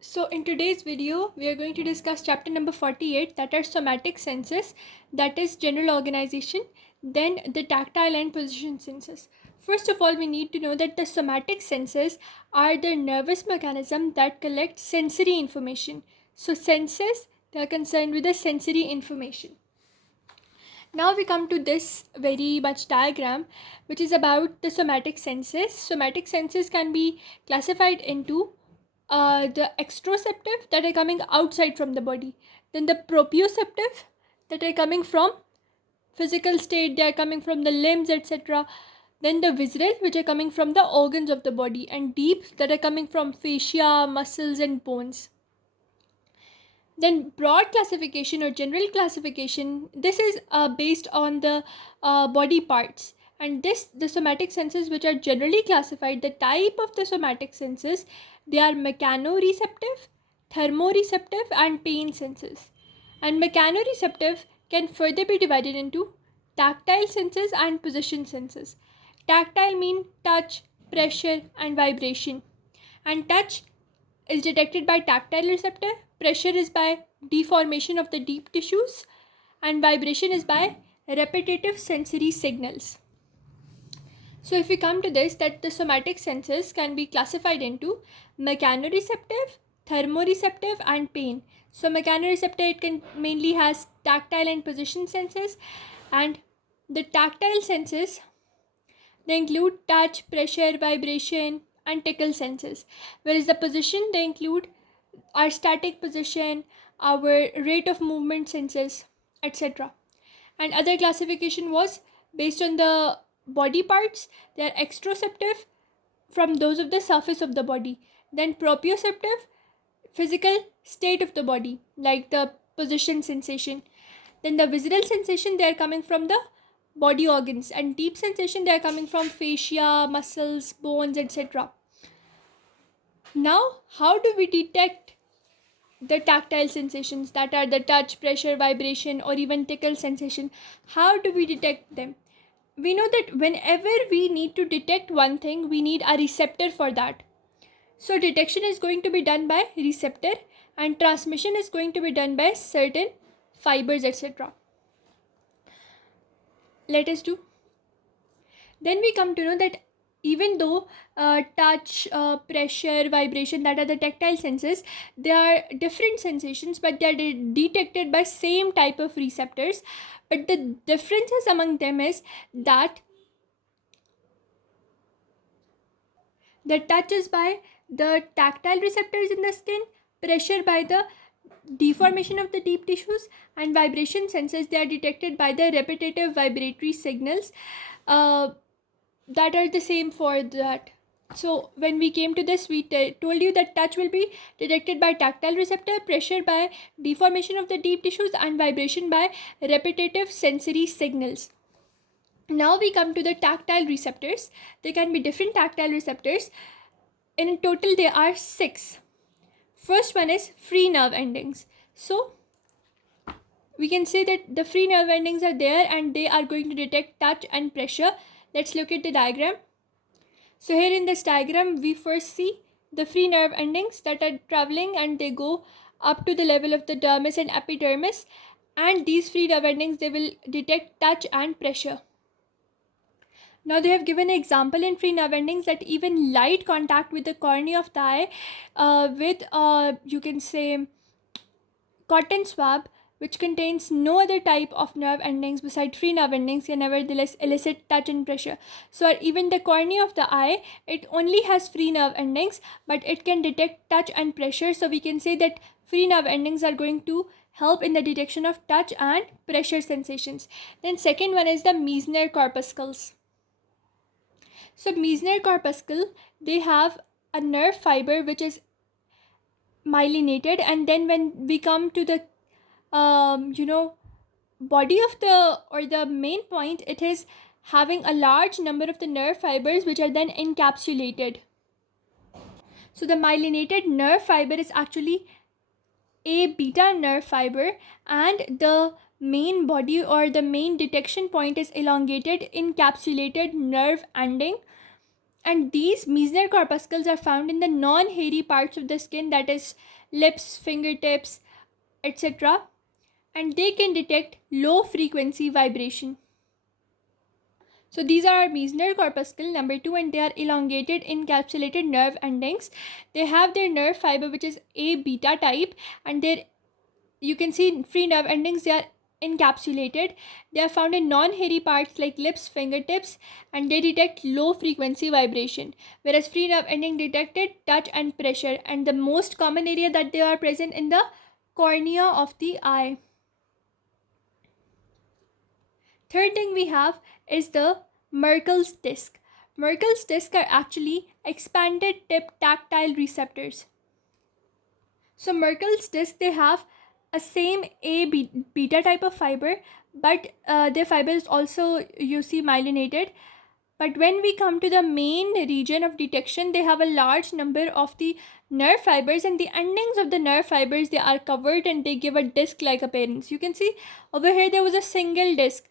So in today's video, we are going to discuss chapter number 48, that are somatic senses, that is general organization, then the tactile and position senses. First of all, we need to know that the somatic senses are the nervous mechanism that collect sensory information. So senses, they are concerned with the sensory information. Now we come to this very much diagram, which is about the somatic senses. Somatic senses can be classified into the extroceptive, that are coming outside from the body, then the proprioceptive, that are coming from physical state, they are coming from the limbs, etc., then the visceral, which are coming from the organs of the body, and deep, that are coming from fascia, muscles, and bones. Then broad classification or general classification, this is based on the body parts, and this the somatic senses which are generally classified, the type of the somatic senses, they are mechanoreceptive, thermoreceptive, and pain senses. And mechanoreceptive can further be divided into tactile senses and position senses. Tactile mean touch, pressure, and vibration, and touch is detected by tactile receptor, pressure is by deformation of the deep tissues, and vibration is by repetitive sensory signals. So if we come to this, that the somatic senses can be classified into mechanoreceptive, thermoreceptive, and pain. So mechanoreceptor, it can mainly has tactile and position senses, and the tactile senses, they include touch, pressure, vibration, and tickle senses. Whereas the position, they include our static position, our rate of movement senses, etc. And other classification was based on the body parts. They are extroceptive from those of the surface of the body. Then proprioceptive, physical state of the body, like the position sensation. Then the visceral sensation, they are coming from the body organs, and deep sensation, they are coming from fascia, muscles, bones, etc. Now, how do we detect the tactile sensations, that are the touch, pressure, vibration, or even tickle sensation? How do we detect them? We know that whenever we need to detect one thing, we need a receptor for that. So detection is going to be done by receptor, and transmission is going to be done by certain fibers, etc. Let us do. Then we come to know that even though touch, pressure, vibration, that are the tactile senses, they are different sensations, but they are detected by same type of receptors. But the differences among them is that the touch is by the tactile receptors in the skin, pressure by the deformation of the deep tissues, and vibration senses, they are detected by the repetitive vibratory signals uh, that are the same for that. So when we came to this, we told you that touch will be detected by tactile receptor, pressure by deformation of the deep tissues, and vibration by repetitive sensory signals. Now we come to the tactile receptors. There can be different tactile receptors. In total, there are 6. First one is free nerve endings. So we can say that the free nerve endings are there, and they are going to detect touch and pressure. Let's look at the diagram. So here in this diagram, we first see the free nerve endings that are traveling, and they go up to the level of the dermis and epidermis, and these free nerve endings, they will detect touch and pressure. Now they have given an example in free nerve endings that even light contact with the cornea of the eye, with you can say cotton swab, which contains no other type of nerve endings beside free nerve endings, can nevertheless elicit touch and pressure. So even the cornea of the eye, it only has free nerve endings, but it can detect touch and pressure. So we can say that free nerve endings are going to help in the detection of touch and pressure sensations. Then second one is the Meissner corpuscles. So Meissner corpuscle, they have a nerve fiber which is myelinated, and then when we come to the body of the, or the main point, it is having a large number of the nerve fibers which are then encapsulated. So the myelinated nerve fiber is actually a beta nerve fiber, and the main body or the main detection point is elongated encapsulated nerve ending, And these Meissner corpuscles are found in the non-hairy parts of the skin, that is lips, fingertips, etc. And they can detect low frequency vibration. So these are our Meissner corpuscle number 2, and they are elongated encapsulated nerve endings. They have their nerve fiber which is A beta type, and you can see free nerve endings, they are encapsulated. They are found in non-hairy parts like lips, fingertips, and they detect low frequency vibration, whereas free nerve ending detected touch and pressure, and the most common area that they are present in the cornea of the eye. Third thing we have is the Merkel's disc. Merkel's disc are actually expanded tip tactile receptors. So Merkel's disc, they have a same A beta type of fiber, but their fiber is also, you see, myelinated. But when we come to the main region of detection, they have a large number of the nerve fibers, and the endings of the nerve fibers, they are covered and they give a disc-like appearance. You can see over here there was a single disc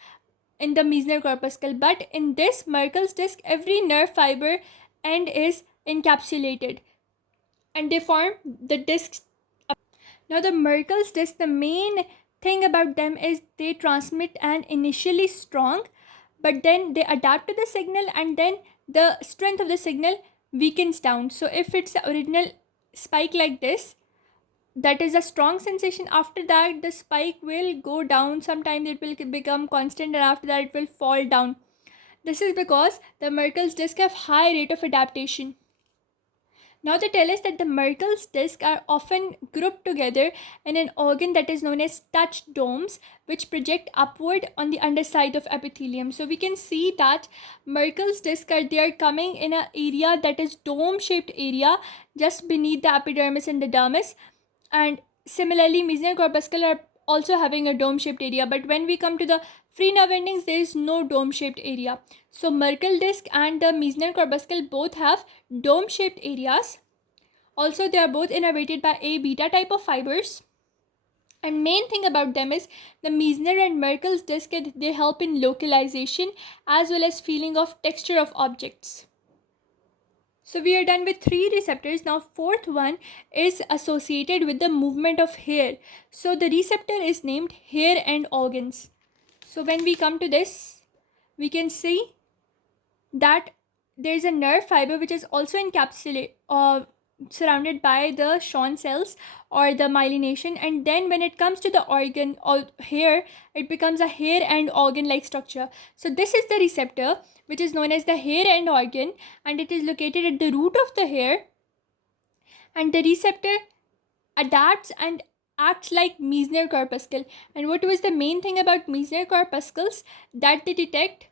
in the Meissner corpuscle, but in this Merkel's disc, every nerve fiber end is encapsulated and they form the discs. Now the Merkel's disc, the main thing about them is they transmit an initially strong, but then they adapt to the signal, and then the strength of the signal weakens down. So if it's the original spike like this, that is a strong sensation, after that the spike will go down, sometimes it will become constant, and after that it will fall down. This is because the Merkel's disc have high rate of adaptation. Now they tell us that the Merkel's disc are often grouped together in an organ that is known as touch domes, which project upward on the underside of epithelium. So we can see that Merkel's disc they are coming in an area that is dome shaped area just beneath the epidermis and the dermis. And similarly, Meissner corpuscle are also having a dome shaped area, but when we come to the free nerve endings, there is no dome shaped area. So Merkel disc and the Meissner corpuscle both have dome shaped areas. Also, they are both innervated by A beta type of fibers. And main thing about them is the Meissner and Merkel's disc, they help in localization as well as feeling of texture of objects. So we are done with 3 receptors. Now fourth one is associated with the movement of hair. So the receptor is named hair end organs. So when we come to this, we can see that there is a nerve fiber which is also encapsulated surrounded by the Schwann cells or the myelination, and then when it comes to the organ or hair, it becomes a hair end organ like structure. So this is the receptor which is known as the hair end organ, and it is located at the root of the hair, and the receptor adapts and acts like Meissner corpuscle. And what was the main thing about Meissner corpuscles? That they detect,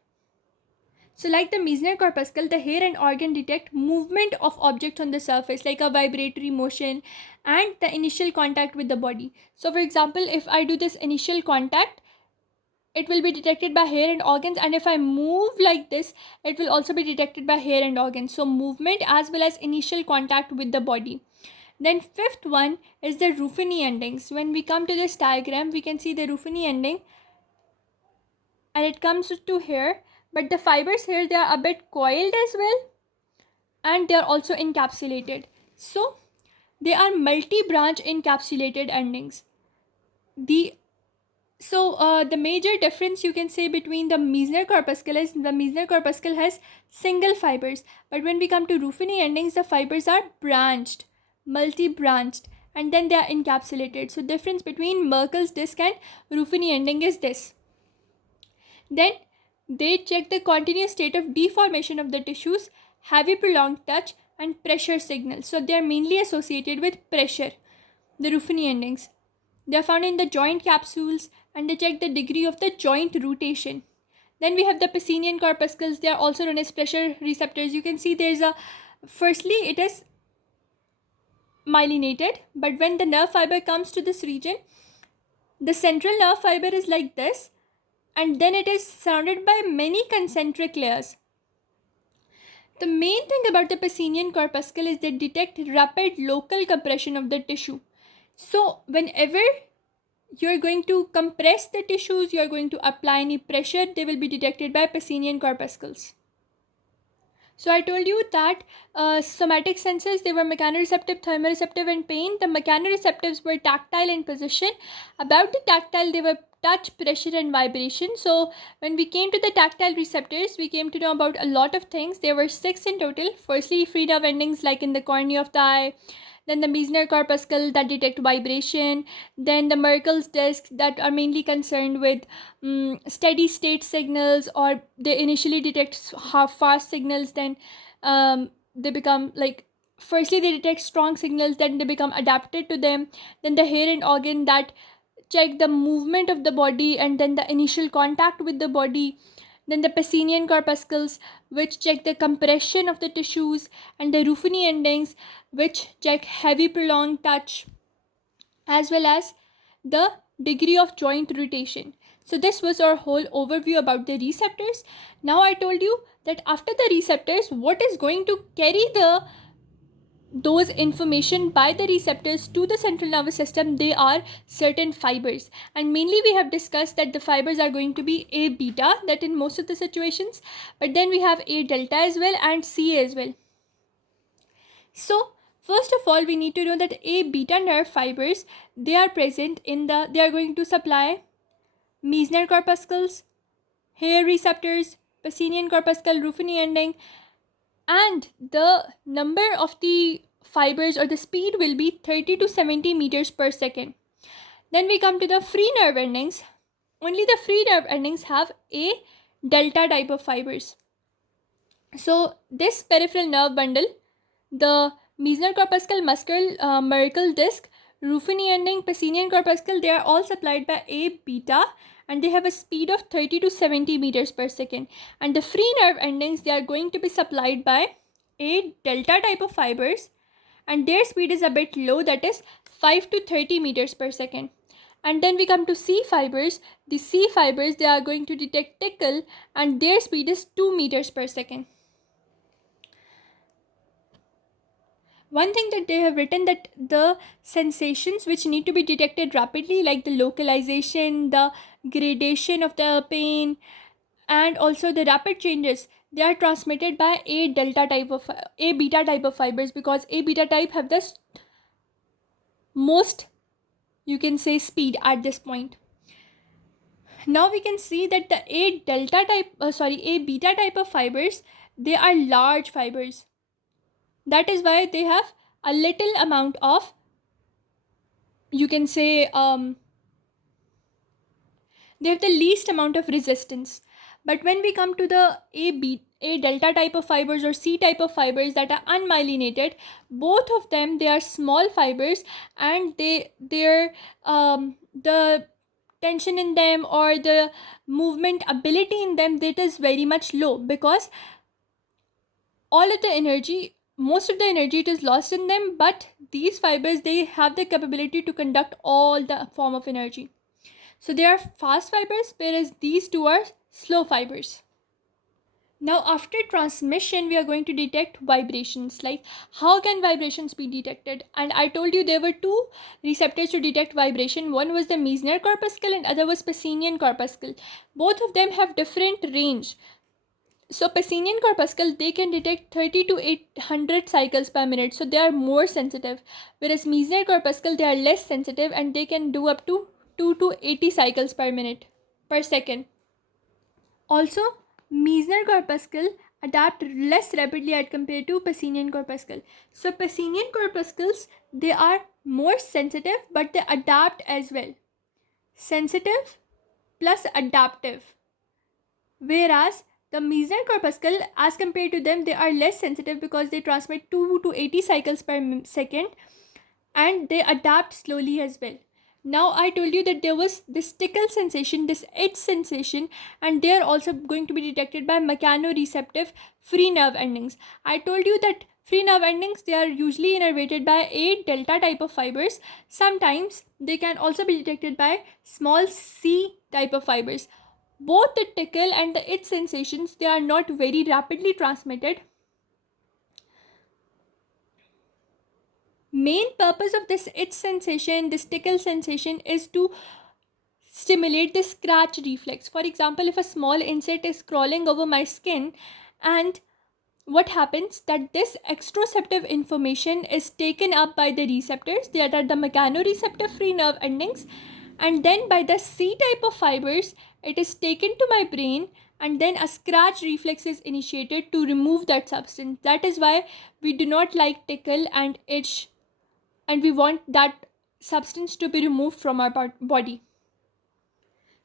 so like the Meissner corpuscle, the hair and organ detect movement of objects on the surface like a vibratory motion and the initial contact with the body. So for example, if I do this initial contact, it will be detected by hair and organs, and if I move like this, it will also be detected by hair and organs. So movement as well as initial contact with the body. Then fifth one is the Ruffini endings. When we come to this diagram, we can see the Ruffini ending and it comes to here, but the fibers here, they are a bit coiled as well, and they are also encapsulated. So they are multi-branch encapsulated endings. The major difference you can say between the Meissner corpuscle is the Meissner corpuscle has single fibers, but when we come to Ruffini endings, the fibers are branched, multi-branched, and then they are encapsulated. So difference between Merkel's disc and Ruffini ending is this. Then they check the continuous state of deformation of the tissues, heavy prolonged touch, and pressure signals. So they are mainly associated with pressure, the Ruffini endings. They are found in the joint capsules, and they check the degree of the joint rotation. Then we have the Pacinian corpuscles. They are also known as pressure receptors. You can see firstly it is myelinated, but when the nerve fiber comes to this region, the central nerve fiber is like this, and then it is surrounded by many concentric layers. The main thing about the Pacinian corpuscle is they detect rapid local compression of the tissue. So whenever you are going to compress the tissues, you are going to apply any pressure, they will be detected by Pacinian corpuscles. So I told you that somatic senses, they were mechanoreceptive, thermoreceptive, and pain. The mechanoreceptives were tactile and position. About the tactile, they were touch, pressure, and vibration. So when we came to the tactile receptors, we came to know about a lot of things. There were 6 in total. Firstly, free nerve endings like in the cornea of the eye. Then the Meissner corpuscle that detect vibration. Then the Merkel's disc that are mainly concerned with steady state signals, or they initially detect half fast signals, then they become like, firstly they detect strong signals, then they become adapted to them. Then the hair and organ that check the movement of the body and then the initial contact with the body. Then the Pacinian corpuscles, which check the compression of the tissues, and the Ruffini endings, which check heavy prolonged touch, as well as the degree of joint rotation. So this was our whole overview about the receptors. Now I told you that after the receptors, what is going to carry those information by the receptors to the central nervous system, they are certain fibers. And mainly we have discussed that the fibers are going to be A beta, that in most of the situations, but then we have A delta as well and C as well. So first of all, we need to know that A beta nerve fibers, they are present in they are going to supply Meissner corpuscles, hair receptors, Pacinian corpuscle, Ruffini ending, and the number of the fibers, or the speed, will be 30 to 70 meters per second. Then we come to the free nerve endings. Only the free nerve endings have a delta type of fibers. So this peripheral nerve bundle, the Meissner corpuscle, Merkel disc, Ruffini ending, Pacinian corpuscle, they are all supplied by A beta, and they have a speed of 30 to 70 meters per second. And the free nerve endings, they are going to be supplied by A delta type of fibers, and their speed is a bit low, that is 5 to 30 meters per second. And then we come to C fibers. The C fibers, they are going to detect tickle, and their speed is 2 meters per second. One thing that they have written, that the sensations which need to be detected rapidly, like the localization, the gradation of the pain, and also the rapid changes, they are transmitted by A beta type of fibers, because A beta type have the most, you can say, speed at this point. Now we can see that the A beta type of fibers, they are large fibers. That is why they have a little amount of, you can say, they have the least amount of resistance. But when we come to the A delta type of fibers or C type of fibers that are unmyelinated, both of them, they are small fibers, and the tension in them, or the movement ability in them, that is very much low, because most of the energy, it is lost in them. But these fibers, they have the capability to conduct all the form of energy. So they are fast fibers, whereas these two are slow fibers. Now after transmission, we are going to detect vibrations. Like, how can vibrations be detected? And I told you there were two receptors to detect vibration. One was the Meissner corpuscle and other was Pacinian corpuscle. Both of them have different range. So Pacinian corpuscle, they can detect 30 to 800 cycles per minute, so they are more sensitive. Whereas Meissner corpuscle, they are less sensitive, and they can do up to 2 to 80 cycles per second. Also, Meissner corpuscle adapt less rapidly as compared to Pacinian corpuscle. So Pacinian corpuscles, they are more sensitive, but they adapt as well. Sensitive plus adaptive. Whereas the Meissner corpuscle, as compared to them, they are less sensitive, because they transmit 2 to 80 cycles per second, and they adapt slowly as well. Now I told you that there was this tickle sensation, this itch sensation, and they are also going to be detected by mechanoreceptive free nerve endings. I told you that free nerve endings, they are usually innervated by A delta type of fibers. Sometimes they can also be detected by small C type of fibers. Both the tickle and the itch sensations, they are not very rapidly transmitted. Main purpose of this itch sensation, this tickle sensation, is to stimulate the scratch reflex. For example, if a small insect is crawling over my skin, and what happens that this exteroceptive information is taken up by the receptors that are the mechanoreceptor free nerve endings, and then by the C type of fibers it is taken to my brain, and then a scratch reflex is initiated to remove that substance. That is why we do not like tickle and itch, and we want that substance to be removed from our body.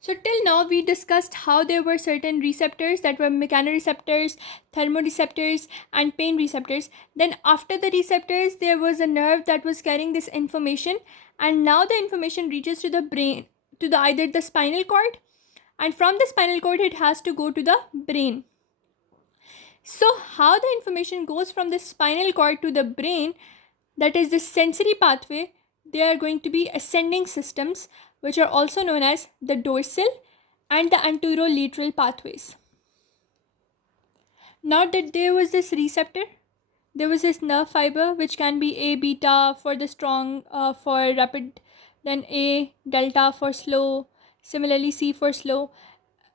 So till now we discussed how there were certain receptors that were mechanoreceptors, thermoreceptors, and pain receptors. Then after the receptors there was a nerve that was carrying this information, and now the information reaches to the brain, to the either the spinal cord, and from the spinal cord it has to go to the brain. So how the information goes from the spinal cord to the brain, that is the sensory pathway, they are going to be ascending systems, which are also known as the dorsal and the anterolateral pathways. Now that there was this receptor, there was this nerve fiber which can be A beta for the strong, for rapid, then A delta for slow, similarly C for slow,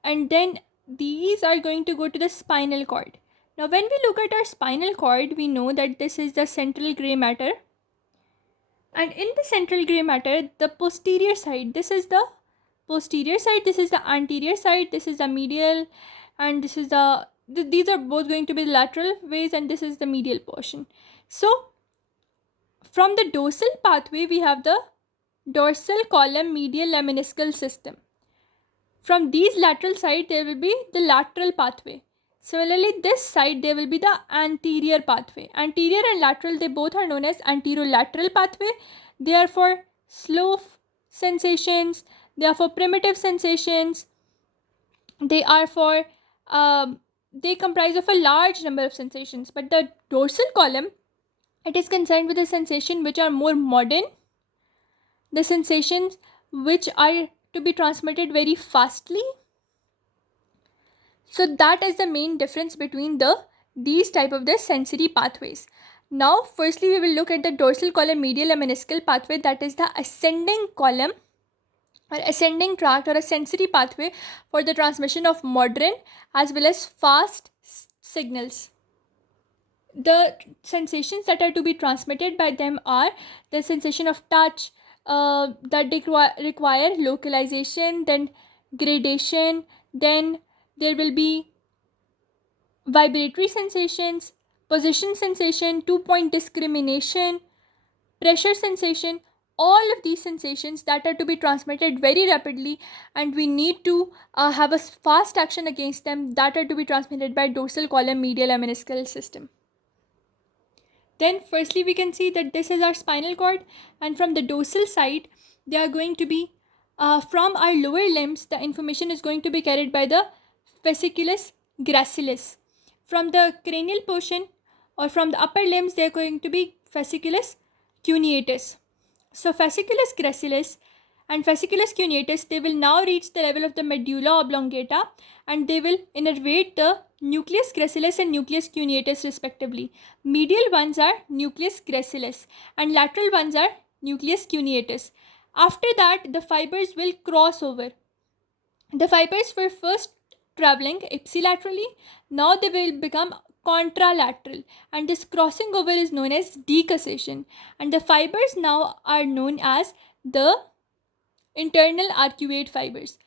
and then these are going to go to the spinal cord. Now when we look at our spinal cord, we know that this is the central gray matter, and in the central gray matter, the posterior side, this is the posterior side, this is the anterior side, this is the medial, and this is these are both going to be lateral ways, and this is the medial portion. So from the dorsal pathway we have the dorsal column medial lemniscal system. From these lateral side there will be the lateral pathway. Similarly, this side there will be the anterior pathway. Anterior and lateral, they both are known as anterolateral pathway. They are for slow sensations, they are for primitive sensations, they are for they comprise of a large number of sensations. But the dorsal column, it is concerned with the sensation which are more modern, the sensations which are to be transmitted very fastly. So that is the main difference between these type of the sensory pathways. Now firstly we will look at the dorsal column medial lemniscal pathway, that is the ascending column or ascending tract or a sensory pathway for the transmission of modern as well as fast signals. The sensations that are to be transmitted by them are the sensation of touch, that require localization, then gradation, then there will be vibratory sensations, position sensation, 2-point discrimination, pressure sensation. All of these sensations that are to be transmitted very rapidly, and we need to have a fast action against them, that are to be transmitted by dorsal column medial lemniscal system. Then firstly we can see that this is our spinal cord, and from the dorsal side they are going to be from our lower limbs, the information is going to be carried by the fasciculus gracilis. From the cranial portion or from the upper limbs, they are going to be fasciculus cuneatus. So fasciculus gracilis and fasciculus cuneatus, they will now reach the level of the medulla oblongata, and they will innervate the nucleus gracilis and nucleus cuneatus respectively. Medial ones are nucleus gracilis and lateral ones are nucleus cuneatus. After that, the fibers will cross over. The fibers were first traveling ipsilaterally, now they will become contralateral, and this crossing over is known as decussation, and the fibers now are known as the internal arcuate fibers.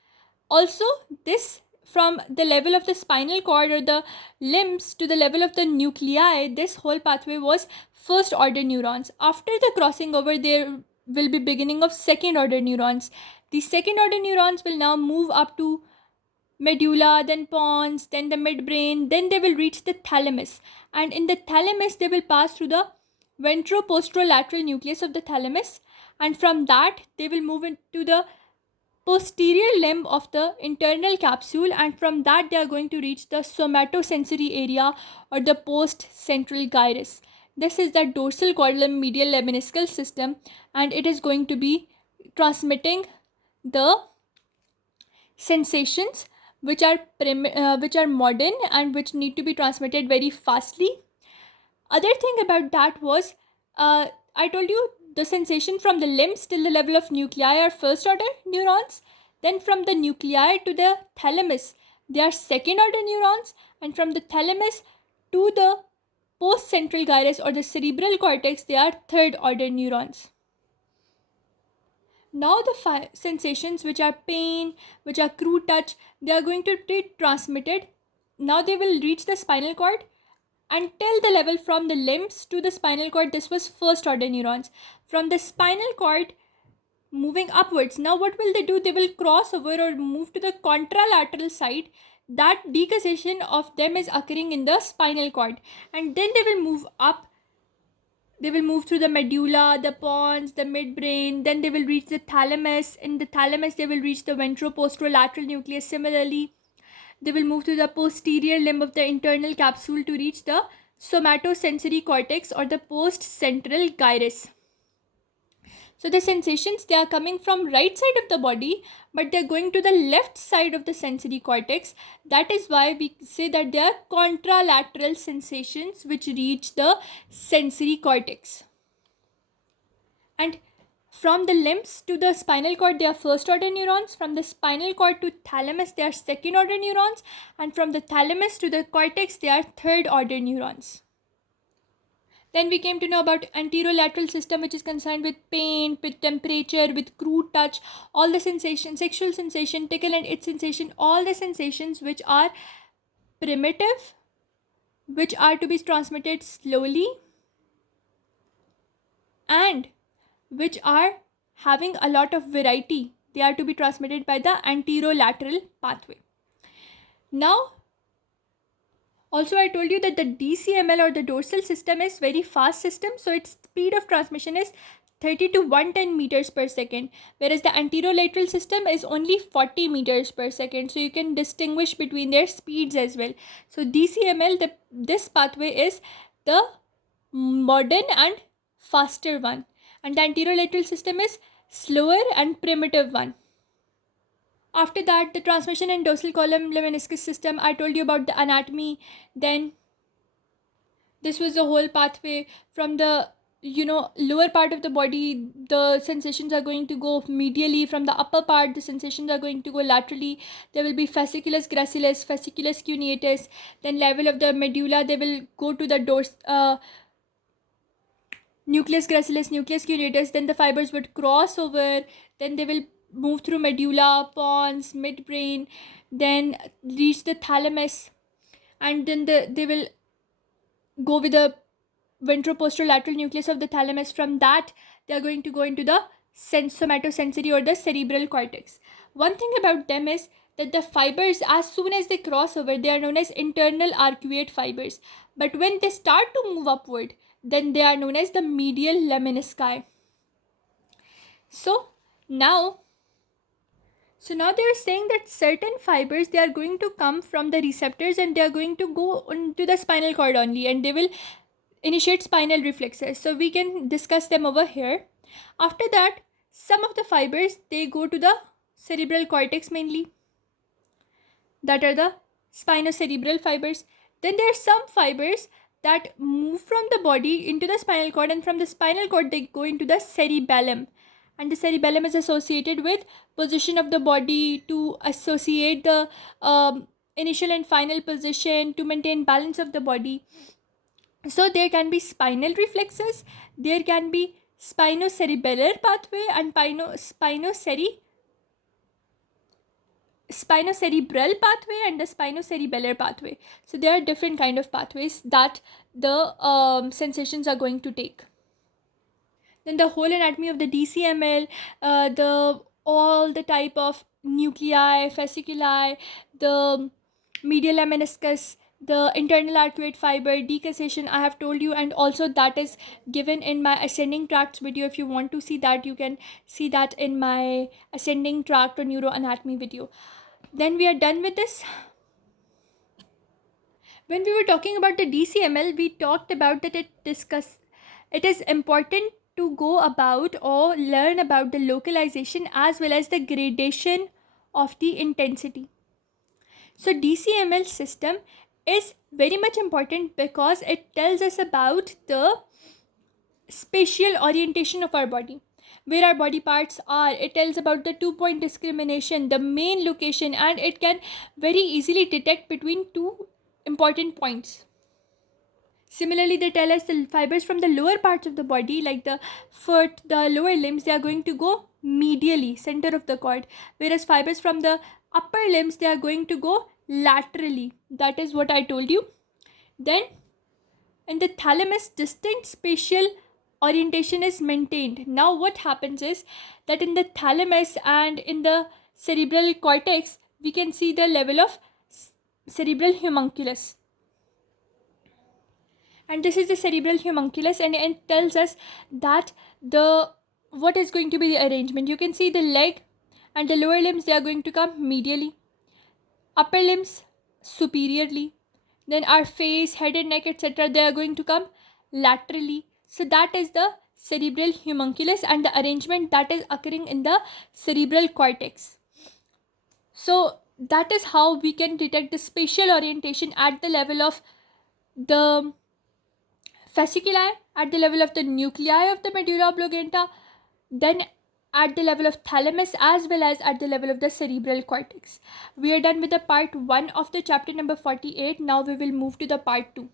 Also, this from the level of the spinal cord or the limbs to the level of the nuclei, this whole pathway was first order neurons. After the crossing over, there will be beginning of second order neurons. The second order neurons will now move up to medulla, then pons, then the midbrain, then they will reach the thalamus, and in the thalamus they will pass through the ventroposterolateral nucleus of the thalamus, and from that they will move into the posterior limb of the internal capsule, and from that they are going to reach the somatosensory area or the post-central gyrus. This is the dorsal column medial lemniscal system, and it is going to be transmitting the sensations which are modern and which need to be transmitted very fastly. Other thing about that was, I told you the sensation from the limbs till the level of nuclei are first order neurons, then from the nuclei to the thalamus they are second order neurons, and from the thalamus to the postcentral gyrus or the cerebral cortex, they are third order neurons. Now the sensations which are pain, which are crude touch, they are going to be transmitted. Now they will reach the spinal cord, until the level from the limbs to the spinal cord, this was first order neurons. From the spinal cord moving upwards, now what will they do? They will cross over or move to the contralateral side. That decussation of them is occurring in the spinal cord, and then they will move up. They will move through the medulla, the pons, the midbrain, then they will reach the thalamus. In the thalamus, they will reach the ventroposterolateral nucleus. Similarly, they will move to the posterior limb of the internal capsule to reach the somatosensory cortex or the postcentral gyrus. So the sensations, they are coming from right side of the body, but they're going to the left side of the sensory cortex. That is why we say that they are contralateral sensations which reach the sensory cortex. And from the limbs to the spinal cord, they are first order neurons. From the spinal cord to thalamus, they are second order neurons. And from the thalamus to the cortex, they are third order neurons. Then we came to know about anterolateral system, which is concerned with pain, with temperature, with crude touch, all the sensations, sexual sensation, tickle and itch sensation, all the sensations which are primitive, which are to be transmitted slowly, and which are having a lot of variety. They are to be transmitted by the anterolateral pathway. Now, also I told you that the DCML or the dorsal system is very fast system. So its speed of transmission is 30 to 110 meters per second, whereas the anterolateral system is only 40 meters per second. So you can distinguish between their speeds as well. So DCML, this pathway is the modern and faster one, and the anterolateral system is slower and primitive one. After that, the transmission and dorsal column lemniscus system, I told you about the anatomy. Then this was the whole pathway from the lower part of the body. The sensations are going to go medially. From the upper part, the sensations are going to go laterally. There will be fasciculus gracilis, fasciculus cuneatus. Then level of the medulla, they will go to the nucleus gracilis, nucleus cuneatus. Then the fibers would cross over. Then they will move through medulla, pons, midbrain, then reach the thalamus, and then they will go with the ventroposterolateral nucleus of the thalamus. From that, they are going to go into the somatosensory or the cerebral cortex. One thing about them is that the fibers, as soon as they cross over, they are known as internal arcuate fibers. But when they start to move upward, then they are known as the medial lemnisci. So now they're saying that certain fibers, they are going to come from the receptors and they are going to go into the spinal cord only, and they will initiate spinal reflexes. So we can discuss them over here. After that, some of the fibers, they go to the cerebral cortex mainly. That are the spinocerebral fibers. Then there are some fibers that move from the body into the spinal cord, and from the spinal cord they go into the cerebellum. And the cerebellum is associated with position of the body, to associate the initial and final position, to maintain balance of the body. So there can be spinal reflexes, there can be spinocerebellar pathway and spinocerebral pathway and the spinocerebellar pathway. So there are different kind of pathways that the sensations are going to take. Then the whole anatomy of the DCML, all the type of nuclei, fasciculi, the medial lemniscus, the internal arcuate fiber, decussation, I have told you, and also that is given in my ascending tracts video. If you want to see that, you can see that in my ascending tract or neuroanatomy video. Then we are done with this. When we were talking about the DCML, we talked about that it is important to go about or learn about the localization as well as the gradation of the intensity. So DCML system is very much important because it tells us about the spatial orientation of our body, where our body parts are. It tells about the 2-point discrimination, the main location, and it can very easily detect between two important points. Similarly, they tell us the fibers from the lower parts of the body, like the foot, the lower limbs, they are going to go medially, center of the cord, whereas fibers from the upper limbs, they are going to go laterally. That is what I told you. Then in the thalamus, distinct spatial orientation is maintained. Now what happens is that in the thalamus and in the cerebral cortex, we can see the level of cerebral homunculus, and this is the cerebral homunculus, and it tells us that the what is going to be the arrangement. You can see the leg and the lower limbs, they are going to come medially, upper limbs superiorly, then our face, head and neck, etc., they are going to come laterally. So that is the cerebral homunculus and the arrangement that is occurring in the cerebral cortex. So that is how we can detect the spatial orientation at the level of the fasciculi, at the level of the nuclei of the medulla oblongata, then at the level of thalamus, as well as at the level of the cerebral cortex. We are done with the part 1 of the chapter number 48. Now we will move to the part 2.